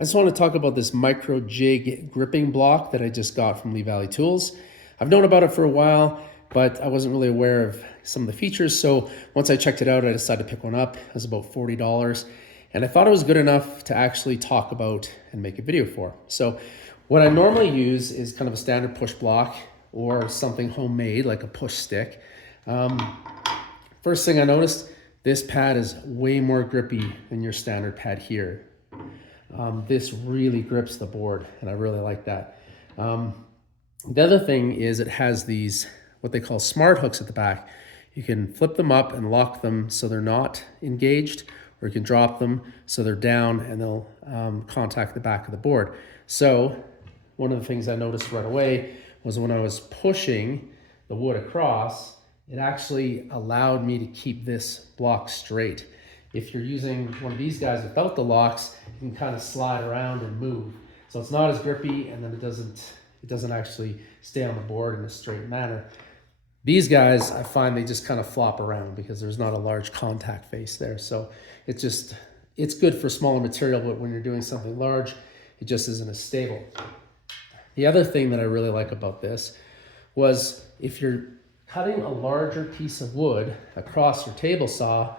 I just want to talk about this Microjig gripping block that I just got from Lee Valley Tools. I've known about it for a while, but I wasn't really aware of some of the features. So once I checked it out, I decided to pick one up. It was about $40. And I thought it was good enough to actually talk about and make a video for. So what I normally use is kind of a standard push block or something homemade like a push stick. First thing I noticed, this pad is way more grippy than your standard pad here. This really grips the board, and I really like that. The other thing is it has these, what they call smart hooks at the back. You can flip them up and lock them so they're not engaged, or you can drop them so they're down and they'll contact the back of the board. So one of the things I noticed right away was when I was pushing the wood across, it actually allowed me to keep this block straight. If you're using one of these guys without the locks, you can kind of slide around and move. So it's not as grippy, and then it doesn't actually stay on the board in a straight manner. These guys, I find they just kind of flop around because there's not a large contact face there. So it's good for smaller material, but when you're doing something large, it just isn't as stable. The other thing that I really like about this was if you're cutting a larger piece of wood across your table saw,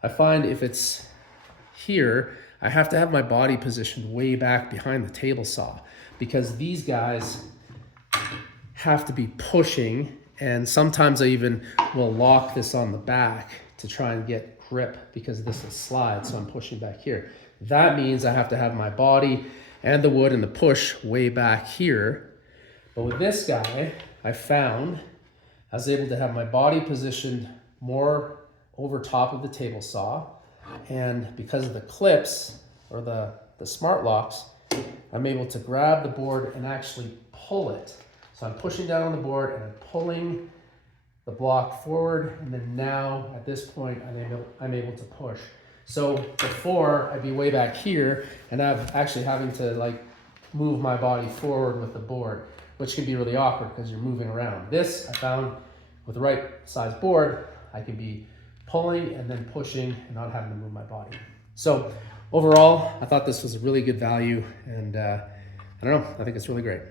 I find if it's here, I have to have my body positioned way back behind the table saw because these guys have to be pushing, and sometimes I even will lock this on the back to try and get grip because this will slide, so I'm pushing back here. That means I have to have my body and the wood and the push way back here. But with this guy, I found I was able to have my body positioned more over top of the table saw, and because of the clips or the smart locks, I'm able to grab the board and actually pull it. So I'm pushing down on the board and I'm pulling the block forward, and then now at this point I'm able to push. So before I'd be way back here and I'm actually having to like move my body forward with the board, which can be really awkward because you're moving around. This I found with the right size board, I can be pulling and then pushing and not having to move my body. So overall, I thought this was a really good value, and I don't know, I think it's really great.